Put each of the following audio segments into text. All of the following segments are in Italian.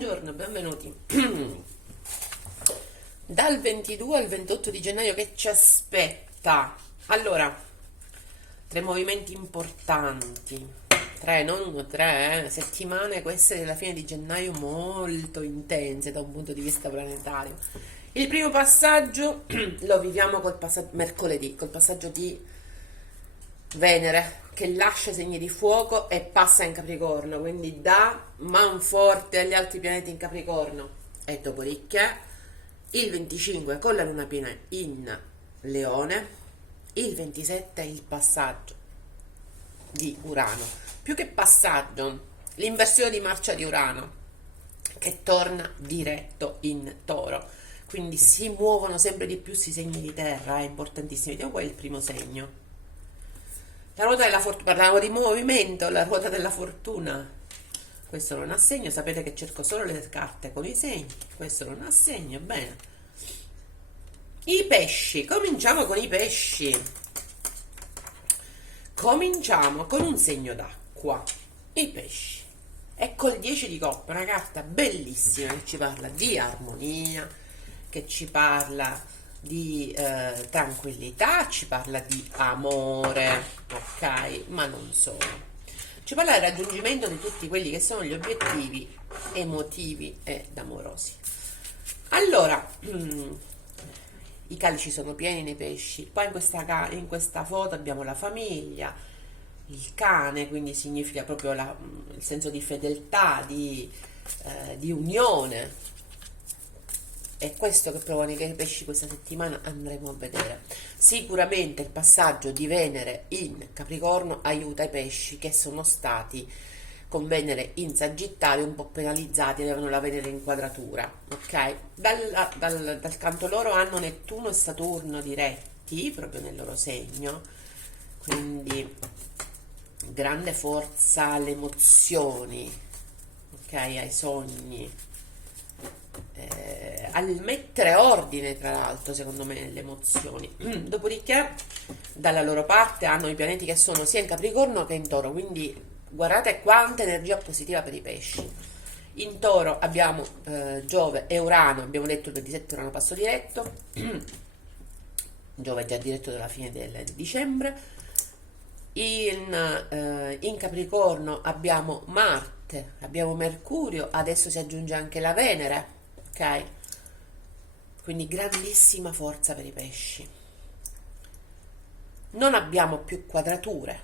Buongiorno, benvenuti. Dal 22 al 28 di gennaio che ci aspetta? Allora, tre movimenti importanti, tre, non uno, tre, settimane queste della fine di gennaio molto intense da un punto di vista planetario. Il primo passaggio lo viviamo col mercoledì, col passaggio di Venere che lascia segni di fuoco e passa in Capricorno, quindi dà man forte agli altri pianeti in Capricorno. E dopodiché il 25 con la luna piena in Leone, il 27 il passaggio di Urano. Più che passaggio, l'inversione di marcia di Urano che torna diretto in Toro. Quindi si muovono sempre di più questi segni di terra, è importantissimo. Vediamo qual è il primo segno. La ruota della fortuna, parlavo di movimento, la ruota della fortuna. Questo non ha segno, sapete che cerco solo le carte con i segni. Questo non ha segno, bene. I pesci, cominciamo con i pesci. Cominciamo con un segno d'acqua, i pesci. E col 10 di coppe, una carta bellissima che ci parla di armonia, che ci parla di tranquillità, ci parla di amore, ok? Ma non solo. Ci parla del raggiungimento di tutti quelli che sono gli obiettivi emotivi ed amorosi. Allora, i calici sono pieni nei pesci. Poi in questa foto abbiamo la famiglia, il cane, quindi significa proprio il senso di fedeltà, di unione. È questo che provano i pesci questa settimana, andremo a vedere. Sicuramente il passaggio di Venere in Capricorno aiuta i pesci che sono stati con Venere in Sagittario un po' penalizzati, avevano la Venere in quadratura, ok? Dal canto loro hanno Nettuno e Saturno diretti proprio nel loro segno, quindi grande forza alle emozioni, ok? Ai sogni, al mettere ordine, tra l'altro, secondo me, nelle emozioni. Dopodiché dalla loro parte hanno i pianeti che sono sia in Capricorno che in Toro, quindi guardate quanta energia positiva per i pesci. In Toro abbiamo Giove e Urano, abbiamo detto il 27 Urano passo diretto, Giove è già diretto dalla fine di dicembre. In Capricorno abbiamo Marte, abbiamo Mercurio, adesso si aggiunge anche la Venere, ok? Quindi grandissima forza per i pesci. Non abbiamo più quadrature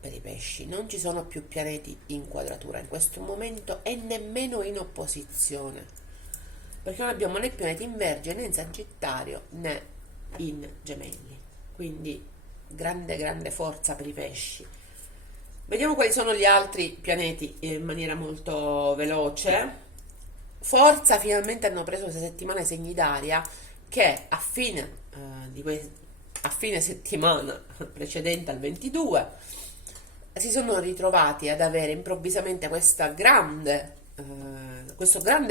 per i pesci, non ci sono più pianeti in quadratura in questo momento e nemmeno in opposizione, perché non abbiamo né pianeti in Vergine né in Sagittario né in Gemelli, quindi grande forza per i pesci. Vediamo quali sono gli altri pianeti in maniera molto veloce. Forza finalmente hanno preso questa settimana i segni d'aria che a fine settimana precedente al 22 si sono ritrovati ad avere improvvisamente questo grande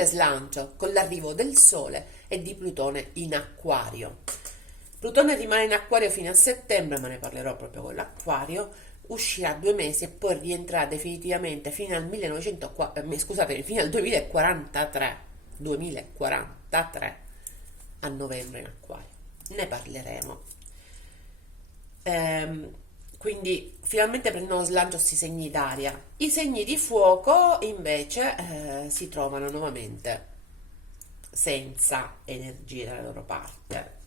slancio con l'arrivo del Sole e di Plutone in Acquario. Plutone rimane in Acquario fino a settembre, ma ne parlerò proprio con l'Acquario. Uscirà 2 mesi e poi rientrerà definitivamente fino al 2043 a novembre in Acquario. Ne parleremo. Quindi finalmente prendono slancio questi segni d'aria. I segni di fuoco invece si trovano nuovamente senza energie dalla loro parte,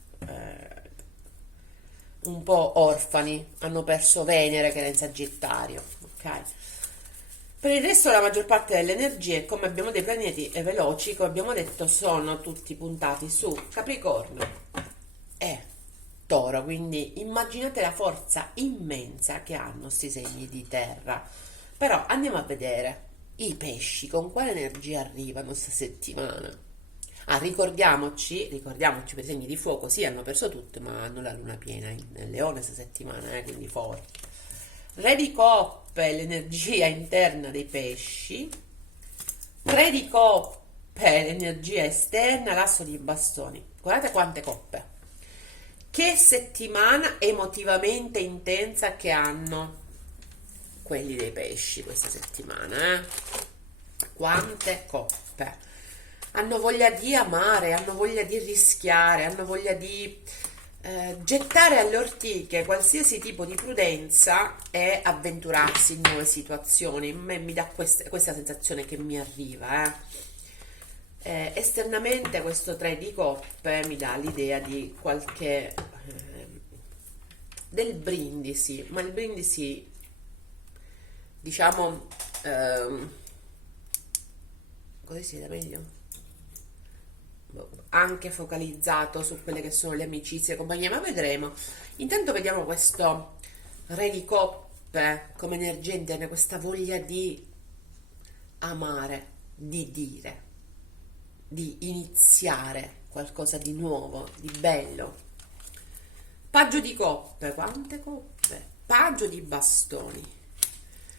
un po' orfani, hanno perso Venere che era in Sagittario, ok? Per il resto la maggior parte delle energie, come abbiamo dei pianeti veloci, come abbiamo detto, sono tutti puntati su Capricorno e Toro, quindi immaginate la forza immensa che hanno questi segni di terra. Però andiamo a vedere i pesci con quale energia arrivano questa settimana. Ricordiamoci per i segni di fuoco, sì, hanno perso tutto, ma hanno la luna piena nel Leone questa settimana, quindi forti. Re di coppe, l'energia interna dei pesci. Tre di coppe, l'energia esterna, l'asso di bastoni. Guardate quante coppe. Che settimana emotivamente intensa che hanno quelli dei pesci questa settimana, Quante coppe hanno voglia di amare, hanno voglia di rischiare, hanno voglia di gettare alle ortiche qualsiasi tipo di prudenza e avventurarsi in nuove situazioni. A me mi dà questa sensazione che mi arriva. Esternamente questo 3 di coppe mi dà l'idea di qualche del brindisi, ma il brindisi, diciamo, così si vede meglio, anche focalizzato su quelle che sono le amicizie e compagnia, ma vedremo. Intanto vediamo questo re di coppe come energia interna, questa voglia di amare, di dire, di iniziare qualcosa di nuovo, di bello. Paggio di coppe, quante coppe? Paggio di bastoni,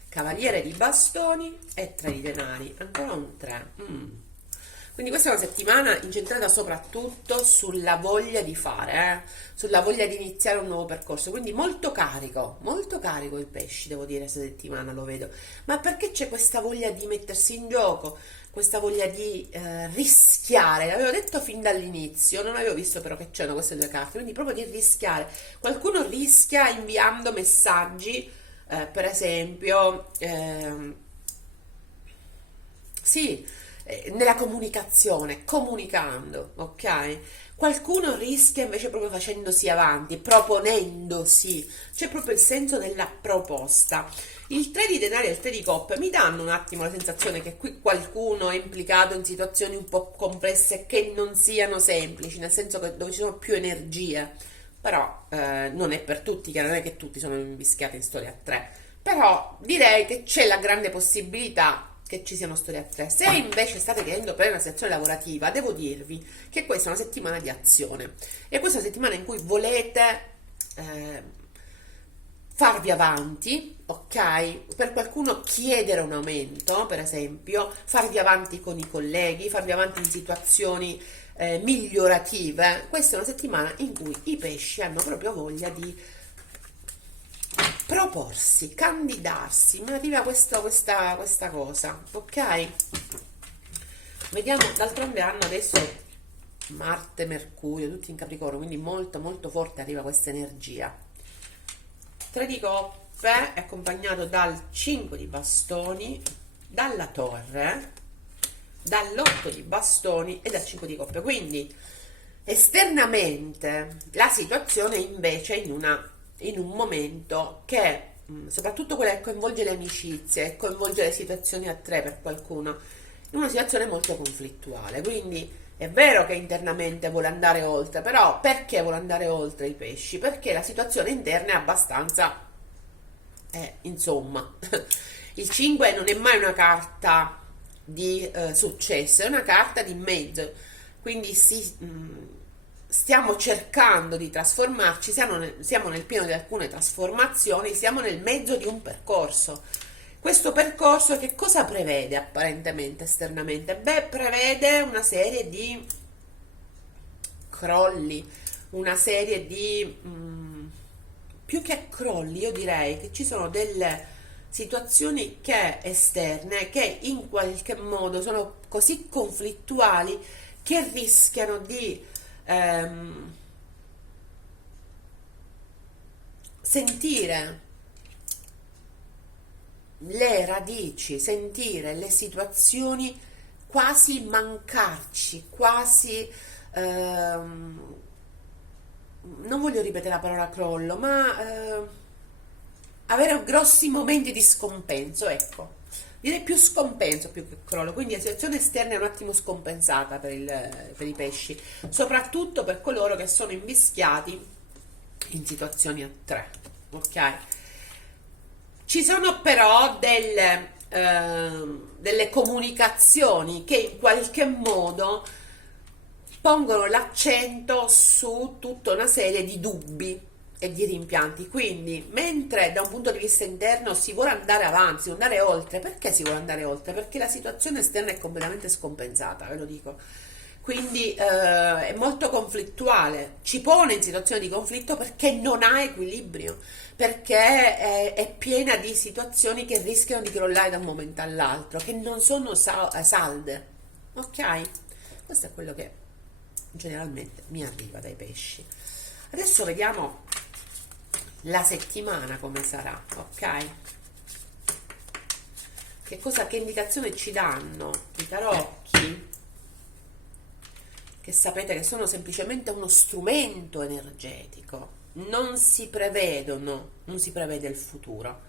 cavaliere di bastoni e 3 di denari, ancora un 3. Quindi questa è una settimana incentrata soprattutto sulla voglia di fare, sulla voglia di iniziare un nuovo percorso, quindi molto carico il pesci, devo dire, questa settimana lo vedo, ma perché c'è questa voglia di mettersi in gioco, questa voglia di rischiare, l'avevo detto fin dall'inizio, non avevo visto però che c'erano queste 2 carte, quindi proprio di rischiare, qualcuno rischia inviando messaggi, per esempio, sì, nella comunicazione, comunicando, ok? Qualcuno rischia invece proprio facendosi avanti, proponendosi, c'è proprio il senso della proposta. Il 3 di denari e il 3 di coppe mi danno un attimo la sensazione che qui qualcuno è implicato in situazioni un po' complesse che non siano semplici, nel senso che dove ci sono più energie, però non è per tutti, che non è che tutti sono invischiati in storia a 3, però direi che c'è la grande possibilità che ci siano storie a 3. Se invece state vivendo per una situazione lavorativa, devo dirvi che questa è una settimana di azione e questa è una settimana in cui volete farvi avanti, ok? Per qualcuno chiedere un aumento, per esempio, farvi avanti con i colleghi, farvi avanti in situazioni migliorative. Questa è una settimana in cui i pesci hanno proprio voglia di proporsi, candidarsi. Mi arriva questa cosa, ok? Vediamo, d'altronde hanno adesso Marte, Mercurio, tutti in Capricorno, quindi molto molto forte arriva questa energia. 3 di coppe è accompagnato dal 5 di bastoni, dalla torre, dall'8 di bastoni e dal 5 di coppe. Quindi esternamente la situazione invece è in un momento che, soprattutto quella che coinvolge le amicizie e coinvolge le situazioni a 3 per qualcuno, in una situazione molto conflittuale. Quindi è vero che internamente vuole andare oltre, però perché vuole andare oltre i pesci? Perché la situazione interna è abbastanza, insomma, il 5 non è mai una carta di successo, è una carta di mezzo, quindi stiamo cercando di trasformarci, siamo nel pieno di alcune trasformazioni, siamo nel mezzo di un percorso. Questo percorso che cosa prevede apparentemente, esternamente? Beh, prevede una serie di crolli, una serie di più che crolli, io direi che ci sono delle situazioni che esterne che in qualche modo sono così conflittuali che rischiano di sentire le radici, sentire le situazioni quasi mancarci, quasi non voglio ripetere la parola crollo, ma avere grossi momenti di scompenso, ecco. Direi più scompenso più che crollo, quindi la situazione esterna è un attimo scompensata per i pesci, soprattutto per coloro che sono invischiati in situazioni a 3, ok? Ci sono però delle comunicazioni che in qualche modo pongono l'accento su tutta una serie di dubbi e di rimpianti. Quindi, mentre da un punto di vista interno si vuole andare avanti, si vuole andare oltre, perché si vuole andare oltre? Perché la situazione esterna è completamente scompensata, ve lo dico. quindi è molto conflittuale, ci pone in situazioni di conflitto perché non ha equilibrio, perché è piena di situazioni che rischiano di crollare da un momento all'altro, che non sono salde, ok? Questo è quello che generalmente mi arriva dai pesci. Adesso vediamo la settimana come sarà, ok? Che indicazione ci danno i tarocchi? Che sapete che sono semplicemente uno strumento energetico, non si prevedono, non si prevede il futuro,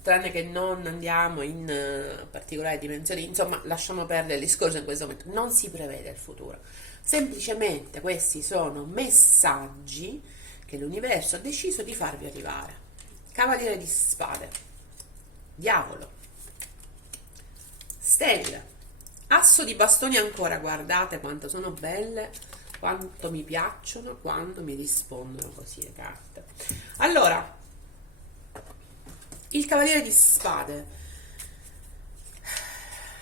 tranne che non andiamo in particolari dimensioni, insomma lasciamo perdere il discorso in questo momento, non si prevede il futuro, semplicemente questi sono messaggi che l'universo ha deciso di farvi arrivare. Cavaliere di spade, diavolo, stella, asso di bastoni ancora, guardate quanto sono belle, quanto mi piacciono, quando mi rispondono così le carte. Allora, il cavaliere di spade,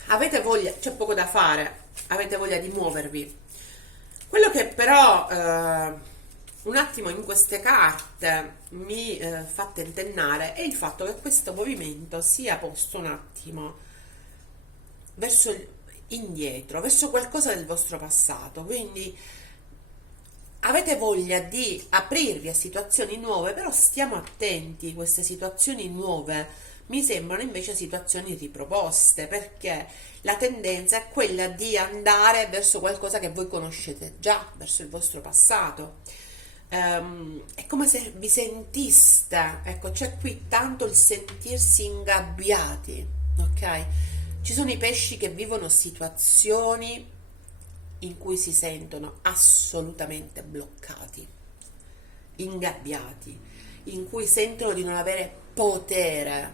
avete voglia, c'è poco da fare, avete voglia di muovervi. Quello che però un attimo in queste carte mi fa tentennare è il fatto che questo movimento sia posto un attimo verso indietro, verso qualcosa del vostro passato, quindi avete voglia di aprirvi a situazioni nuove, però stiamo attenti, queste situazioni nuove mi sembrano invece situazioni riproposte, perché la tendenza è quella di andare verso qualcosa che voi conoscete già, verso il vostro passato. È come se vi sentiste, ecco, c'è qui tanto il sentirsi ingabbiati, ok? Ci sono i pesci che vivono situazioni in cui si sentono assolutamente bloccati, ingabbiati, in cui sentono di non avere potere,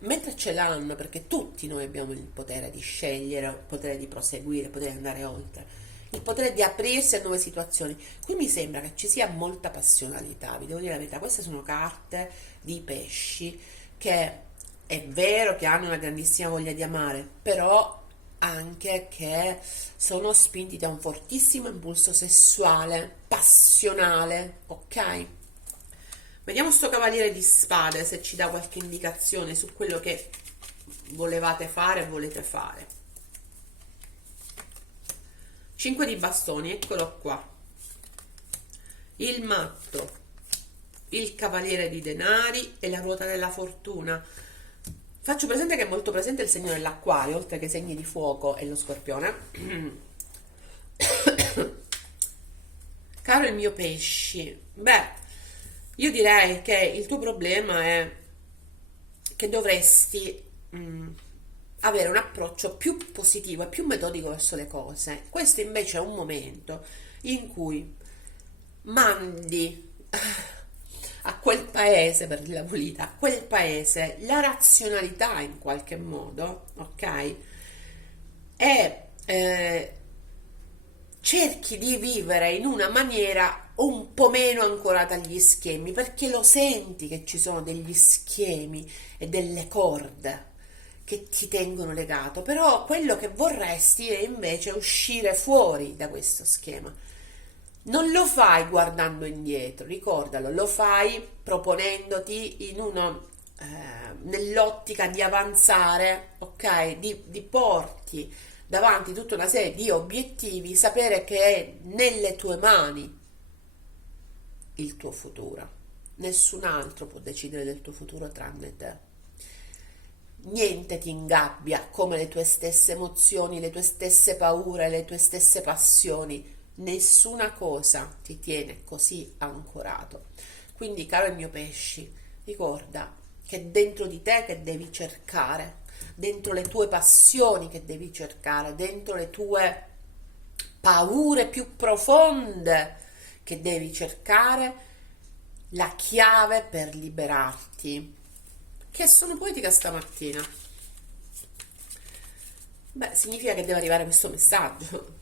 mentre ce l'hanno, perché tutti noi abbiamo il potere di scegliere, il potere di proseguire, il potere di andare oltre, il potere di aprirsi a nuove situazioni. Qui mi sembra che ci sia molta passionalità, vi devo dire la verità, queste sono carte di pesci che è vero che hanno una grandissima voglia di amare, però anche che sono spinti da un fortissimo impulso sessuale, passionale, ok? Vediamo sto cavaliere di spade se ci dà qualche indicazione su quello che volevate fare e volete fare. 5 di bastoni, eccolo qua. Il matto, il cavaliere di denari e la ruota della fortuna. Faccio presente che è molto presente il segno dell'acquario, oltre che i segni di fuoco e lo scorpione. Caro il mio pesci, beh, io direi che il tuo problema è che dovresti avere un approccio più positivo e più metodico verso le cose. Questo invece è un momento in cui mandi a quel paese, per la pulita, a quel paese la razionalità in qualche modo, ok? E cerchi di vivere in una maniera un po' meno ancorata agli schemi, perché lo senti che ci sono degli schemi e delle corde che ti tengono legato, però quello che vorresti è invece uscire fuori da questo schema. Non lo fai guardando indietro, ricordalo, lo fai proponendoti nell'ottica di avanzare, ok? Di porti davanti tutta una serie di obiettivi, sapere che è nelle tue mani il tuo futuro. Nessun altro può decidere del tuo futuro tranne te. Niente ti ingabbia come le tue stesse emozioni, le tue stesse paure, le tue stesse passioni. Nessuna cosa ti tiene così ancorato. Quindi, caro il mio pesci, ricorda che è dentro di te che devi cercare, dentro le tue passioni che devi cercare, dentro le tue paure più profonde che devi cercare la chiave per liberarti. Che sono poetica stamattina. Beh, significa che deve arrivare questo messaggio.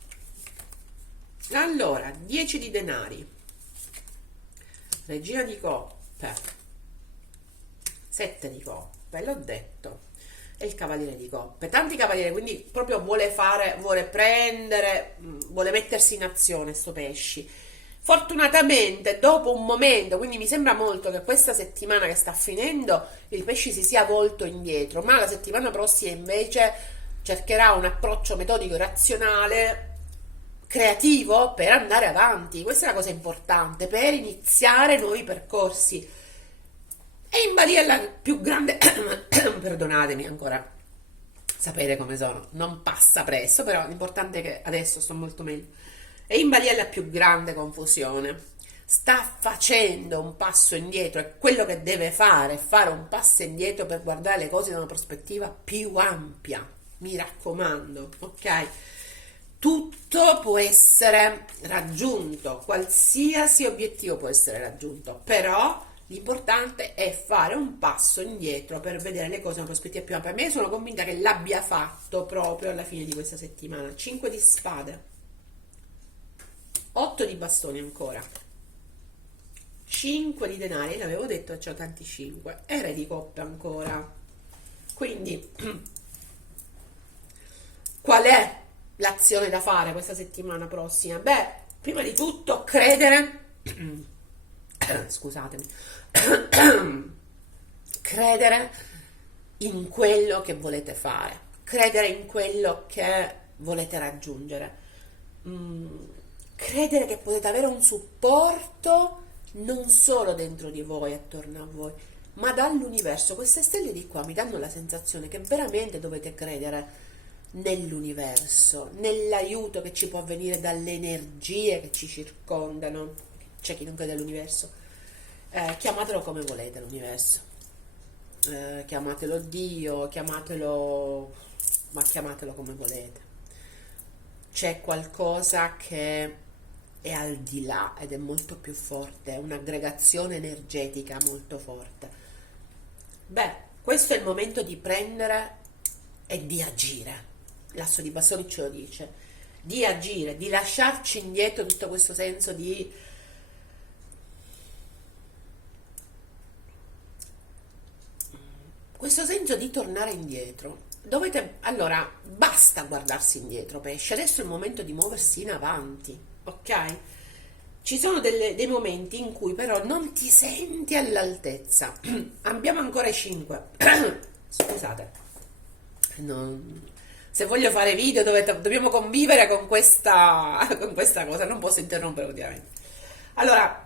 Allora, 10 di denari, regina di coppe, 7 di coppe, l'ho detto, e il cavaliere di coppe. Tanti cavalieri, quindi proprio vuole fare, vuole prendere, vuole mettersi in azione sto pesci. Fortunatamente, dopo un momento, quindi mi sembra molto che questa settimana che sta finendo il pesci si sia volto indietro, ma la settimana prossima invece cercherà un approccio metodico e razionale, creativo per andare avanti. Questa è la cosa importante, per iniziare nuovi percorsi. E in balia la più grande, perdonatemi ancora, sapere come sono, non passa presto, però l'importante è che adesso sto molto meglio. E in balia la più grande confusione. Sta facendo un passo indietro e quello che deve fare è fare un passo indietro per guardare le cose da una prospettiva più ampia. Mi raccomando, ok? Tutto può essere raggiunto, qualsiasi obiettivo può essere raggiunto, però l'importante è fare un passo indietro per vedere le cose da una prospettiva più ampia. Me sono convinta che l'abbia fatto proprio alla fine di questa settimana. 5 di spade, 8 di bastoni ancora, 5 di denari, l'avevo detto che c'erano tanti 5, e re di coppe ancora. Quindi qual è l'azione da fare questa settimana prossima? Beh, prima di tutto credere scusatemi, credere in quello che volete fare, credere in quello che volete raggiungere, credere che potete avere un supporto non solo dentro di voi, attorno a voi, ma dall'universo. Queste stelle di qua mi danno la sensazione che veramente dovete credere nell'universo, nell'aiuto che ci può venire dalle energie che ci circondano. C'è chi non crede all'universo, chiamatelo come volete l'universo, chiamatelo Dio, ma chiamatelo come volete. C'è qualcosa che è al di là ed è molto più forte, è un'aggregazione energetica molto forte. Beh, questo è il momento di prendere e di agire. L'asso di bastoni ce lo dice, di agire, di lasciarci indietro tutto questo senso di tornare indietro. Allora, basta guardarsi indietro, pesce, adesso è il momento di muoversi in avanti, ok? Ci sono dei momenti in cui però non ti senti all'altezza. Abbiamo ancora i 5. Scusate, se voglio fare video dobbiamo convivere con questa cosa, non posso interrompere ovviamente. Allora,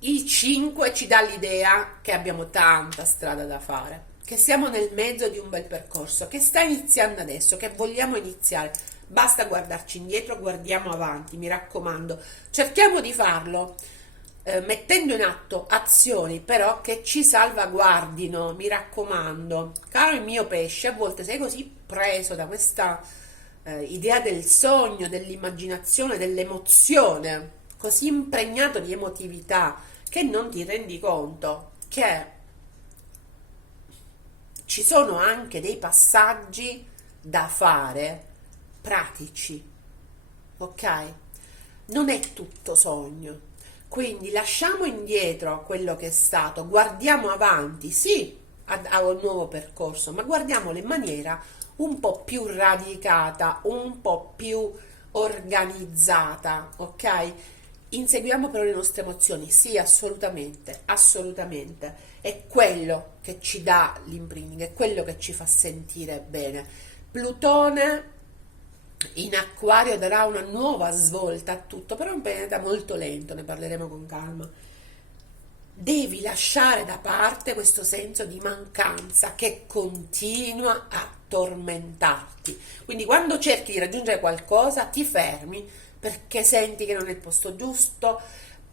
i 5 ci dà l'idea che abbiamo tanta strada da fare, che siamo nel mezzo di un bel percorso, che sta iniziando adesso, che vogliamo iniziare. Basta guardarci indietro, guardiamo avanti, mi raccomando. Cerchiamo di farlo mettendo in atto azioni però che ci salvaguardino, mi raccomando. Caro il mio pesce, a volte sei così preso da questa idea del sogno, dell'immaginazione, dell'emozione, così impregnato di emotività, che non ti rendi conto che ci sono anche dei passaggi da fare pratici, ok? Non è tutto sogno. Quindi lasciamo indietro quello che è stato, guardiamo avanti, sì, a un nuovo percorso, ma guardiamolo in maniera un po' più radicata, un po' più organizzata, ok? Inseguiamo però le nostre emozioni, sì, assolutamente, assolutamente. È quello che ci dà l'imprinting, è quello che ci fa sentire bene. Plutone in Acquario darà una nuova svolta a tutto, però è un pianeta molto lento, ne parleremo con calma. Devi lasciare da parte questo senso di mancanza che continua a tormentarti. Quindi quando cerchi di raggiungere qualcosa ti fermi perché senti che non è il posto giusto.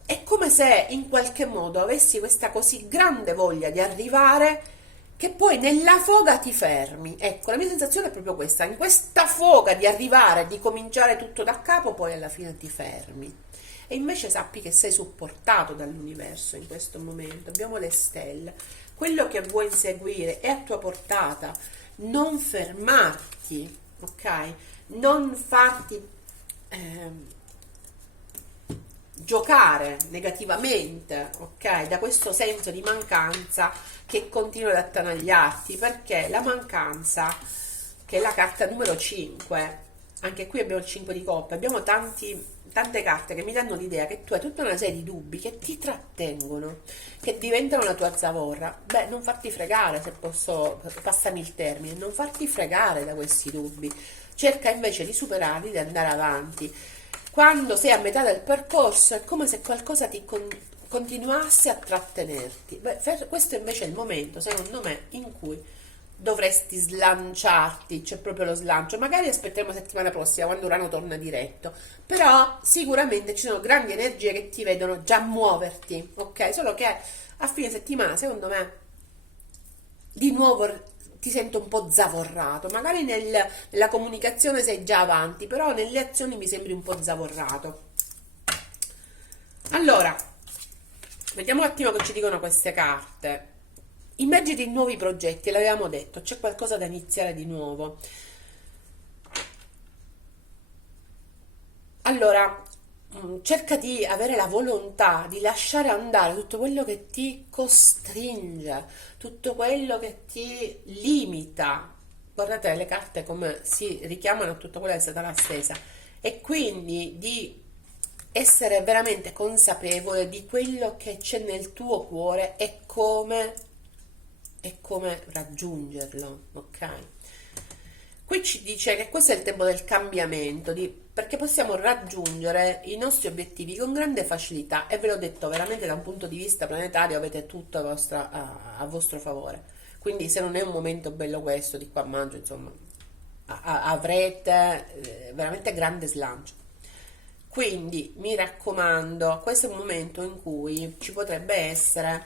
È come se in qualche modo avessi questa così grande voglia di arrivare che poi nella foga ti fermi. Ecco, la mia sensazione è proprio questa: in questa foga di arrivare, di cominciare tutto da capo, poi alla fine ti fermi. E invece sappi che sei supportato dall'universo in questo momento. Abbiamo le stelle, quello che vuoi inseguire è a tua portata. Non fermarti, ok? Non farti giocare negativamente, ok? Da questo senso di mancanza che continua ad attanagliarti, perché la mancanza, che è la carta numero 5, anche qui abbiamo il 5 di coppe, abbiamo tante carte che mi danno l'idea che tu hai tutta una serie di dubbi che ti trattengono, che diventano la tua zavorra. Beh, non farti fregare, se posso passarmi il termine, non farti fregare da questi dubbi, cerca invece di superarli, di andare avanti. Quando sei a metà del percorso è come se qualcosa ti continuasse a trattenerti. Beh, questo invece è il momento, secondo me, in cui dovresti slanciarti, c'è proprio lo slancio. Magari aspetteremo settimana prossima quando Urano torna diretto, però sicuramente ci sono grandi energie che ti vedono già muoverti, ok? Solo che a fine settimana, secondo me, di nuovo ti sento un po' zavorrato. Magari nella comunicazione sei già avanti, però nelle azioni mi sembri un po' zavorrato. Allora, vediamo un attimo che ci dicono queste carte. Immergiti in nuovi progetti, l'avevamo detto, c'è qualcosa da iniziare di nuovo. Allora, cerca di avere la volontà di lasciare andare tutto quello che ti costringe, tutto quello che ti limita. Guardate le carte come si richiamano a tutto quello che è stata la stesa. E quindi di essere veramente consapevole di quello che c'è nel tuo cuore e come raggiungerlo, ok? Qui ci dice che questo è il tempo del cambiamento, perché possiamo raggiungere i nostri obiettivi con grande facilità, e ve l'ho detto, veramente da un punto di vista planetario avete tutto a vostro favore. Quindi se non è un momento bello questo, di qua a maggio, insomma, avrete veramente grande slancio. Quindi mi raccomando, questo è un momento in cui ci potrebbe essere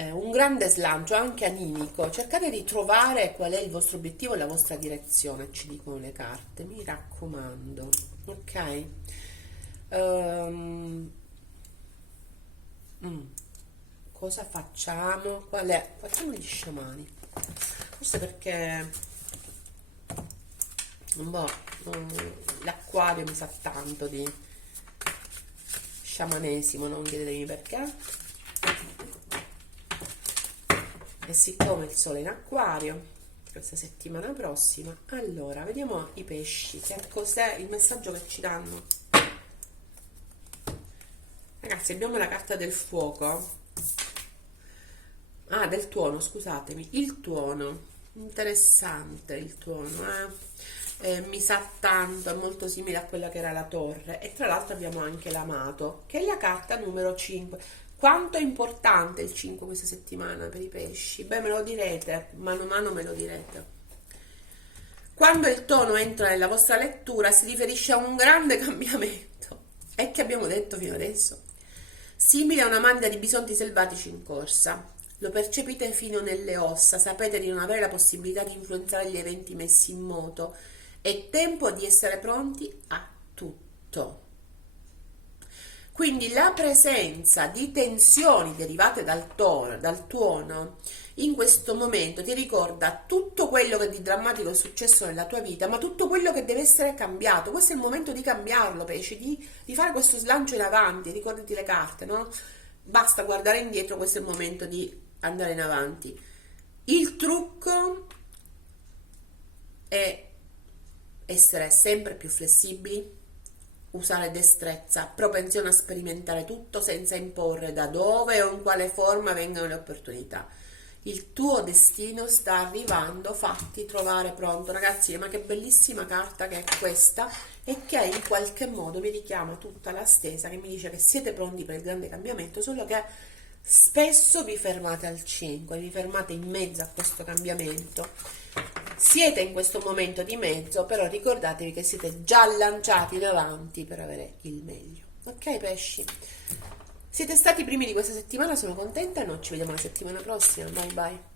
un grande slancio anche animico. Cercate di trovare qual è il vostro obiettivo e la vostra direzione, ci dicono le carte, mi raccomando, ok? Cosa facciamo? Qual è? Facciamo gli sciamani, forse perché un po' l'acquario mi sa tanto di sciamanesimo, non chiedetemi perché. E siccome il sole è in acquario questa settimana prossima, allora vediamo i pesci, che cos'è il messaggio che ci danno. Ragazzi, abbiamo la carta del fuoco, del tuono, scusatemi, il tuono, interessante il tuono, mi sa tanto, è molto simile a quella che era la torre, e tra l'altro abbiamo anche l'amato, che è la carta numero 5. Quanto è importante il 5 questa settimana per i pesci? Beh, me lo direte, mano a mano me lo direte. Quando il tono entra nella vostra lettura si riferisce a un grande cambiamento. E che abbiamo detto fino adesso? Simile a una manda di bisonti selvatici in corsa. Lo percepite fino nelle ossa, sapete di non avere la possibilità di influenzare gli eventi messi in moto. È tempo di essere pronti a tutto. Quindi la presenza di tensioni derivate dal tuono in questo momento ti ricorda tutto quello che di drammatico è successo nella tua vita, ma tutto quello che deve essere cambiato. Questo è il momento di cambiarlo, pesci, di fare questo slancio in avanti. Ricordati le carte, no? Basta guardare indietro, questo è il momento di andare in avanti. Il trucco è essere sempre più flessibili, usare destrezza, propensione a sperimentare tutto senza imporre da dove o in quale forma vengano le opportunità. Il tuo destino sta arrivando, fatti trovare pronto. Ragazzi, ma che bellissima carta che è questa, e che in qualche modo mi richiama tutta la stesa, che mi dice che siete pronti per il grande cambiamento, solo che spesso vi fermate al 5, vi fermate in mezzo a questo cambiamento. Siete in questo momento di mezzo, però ricordatevi che siete già lanciati in avanti per avere il meglio. Ok, pesci? Siete stati i primi di questa settimana, sono contenta e noi ci vediamo la settimana prossima. Bye bye.